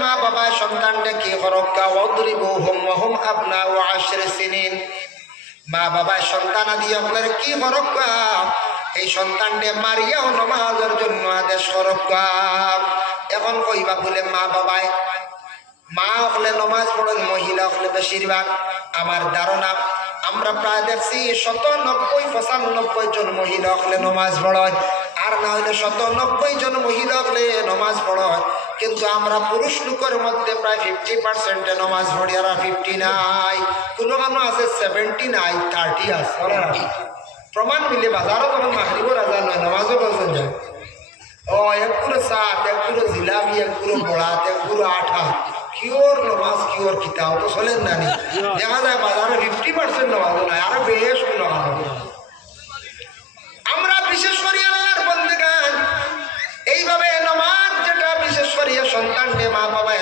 মা বাবা সন্তানটা কি হরক্কা ওয়াদরিবুহুম ওয়া হুম আবনাউ 10 সিনিন। মা বাবা সন্তান আদি আপনার কি হরক্কা, এই সন্তানকে মারিয়াও নামাজের জন্য আদেশ হরক্কা। এখন কইবা বলে মা বাবায় মা হলে নমাজ পড়েন, মহিলা হলে বেশিরভাগ। আমার ধারণা আমরা প্রায় দেখছি ৯৭-৯৫ জন মহিলা হলে নমাজ পড়ায়, আর না হলে ৯৭ জন মহিলা হলে নমাজ পড়ায়। কিন্তু আমরা পুরুষ লোকের মধ্যে প্রায় 50% নমাজ পড়ি, আর 50 নাই, কোনো কোনো আছে 70 নাই, 30 আছে। প্রমাণ মিলে বাজারও তখন মাগরিবের আজান নয়, নমাজও বলছেন যায়। ও এক পুরো সাত, এক পুরো জিলাপি, এক পুরো বড়াত, এক পুরো আঠা, কিওর নমাজ কিওর কিতাব তো চলেন না নি। দেখা যায় বাজারে 50% নমাজ নয়, আরো বেশ কোনো আমরা বিশেষ করে আল্লাহর বন্দেগান এইভাবে নমাজ যেটা বিশেষ করে সন্তানকে মা বাবা